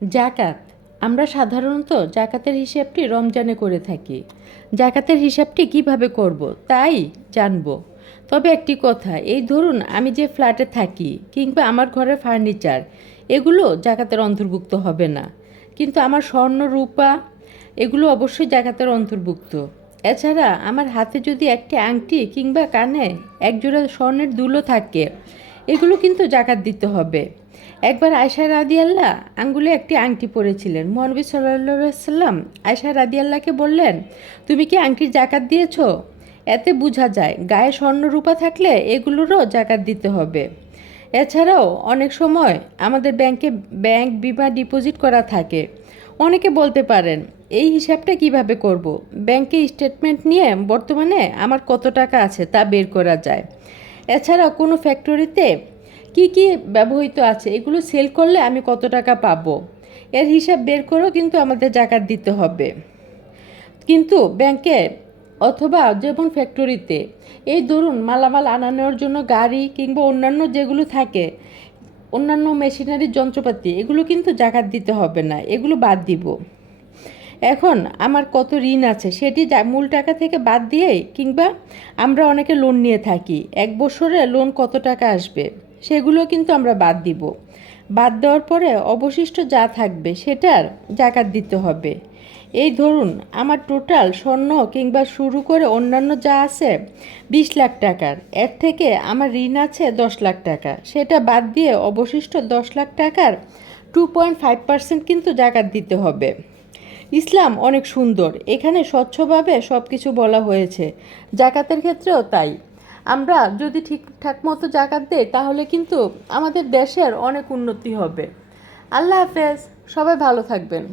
জাকাত। আমরা সাধারণত জাকাতের হিসাবটি রমজানে করে থাকি। জাকাতের হিসাবটি কিভাবে করব তাই জানব। তবে একটি কথা, এই ধরুন আমি যে ফ্ল্যাটে থাকি কিংবা আমার ঘরের ফার্নিচার, এগুলো জাকাতের অন্তর্ভুক্ত হবে না। কিন্তু আমার স্বর্ণ রূপা এগুলো অবশ্যই জাকাতের অন্তর্ভুক্ত। এছাড়া আমার হাতে যদি একটি আংটি কিংবা কানে একজোড়া স্বর্ণের দুলও থাকে, এগুলো কিন্তু জাকাত দিতে হবে। একবার আয়সা রাদিয়াল্লাহ আঙ্গুলে একটি আংটি পরেছিলেন। মহানবী সাল্লাল্লাহু আলাইহি সাল্লাম আয়সা রাদিয়াল্লাহকে বললেন, তুমি কি আংটির জাকাত দিয়েছো? এতে বোঝা যায় গায়ে স্বর্ণ রূপা থাকলে এগুলোরও জাকাত দিতে হবে। এছাড়াও অনেক সময় আমাদের ব্যাংক বিমা ডিপোজিট করা থাকে। অনেকে বলতে পারেন, এই হিসাবটা কিভাবে করব? ব্যাংকে স্টেটমেন্ট নিয়ে বর্তমানে আমার কত টাকা আছে তা বের করা যায়। এছাড়াও কোনো ফ্যাক্টরিতে কি কি ব্যবহৃত আছে এগুলো সেল করলে আমি কত টাকা পাবো, এর হিসাব বের করেও কিন্তু আমাদের জাকাত দিতে হবে। কিন্তু ব্যাংকে অথবা যেমন ফ্যাক্টরিতে এই ধরুন মালামাল আনানোর জন্য গাড়ি কিংবা অন্যান্য যেগুলো থাকে, অন্যান্য মেশিনারির যন্ত্রপাতি, এগুলো কিন্তু জাকাত দিতে হবে না, এগুলো বাদ দিব। এখন আমার কত ঋণ আছে সেটি মূল টাকা থেকে বাদ দিয়েই, কিংবা আমরা অনেকে লোন নিয়ে থাকি, এক বছরে লোন কত টাকা আসবে সেগুলো কিন্তু আমরা বাদ দিব। বাদ দেওয়ার পরে অবশিষ্ট যা থাকবে সেটার জাকাত দিতে হবে। এই ধরুন আমার টোটাল স্বর্ণ কিংবা শুরু করে অন্যান্য যা আছে 20 লাখ টাকার, এর থেকে আমার ঋণ আছে 10 লাখ টাকা, সেটা বাদ দিয়ে অবশিষ্ট 10 লাখ টাকার 2.5% কিন্তু জাকাত দিতে হবে। ইসলাম অনেক সুন্দর, এখানে স্বচ্ছভাবে সব কিছু বলা হয়েছে। জাকাতের ক্ষেত্রেও তাই। আমরা যদি ঠিকঠাক মতো জাকাত দেই তাহলে কিন্তু আমাদের দেশের অনেক উন্নতি হবে। আল্লাহ হাফেজ, সবাই ভালো থাকবেন।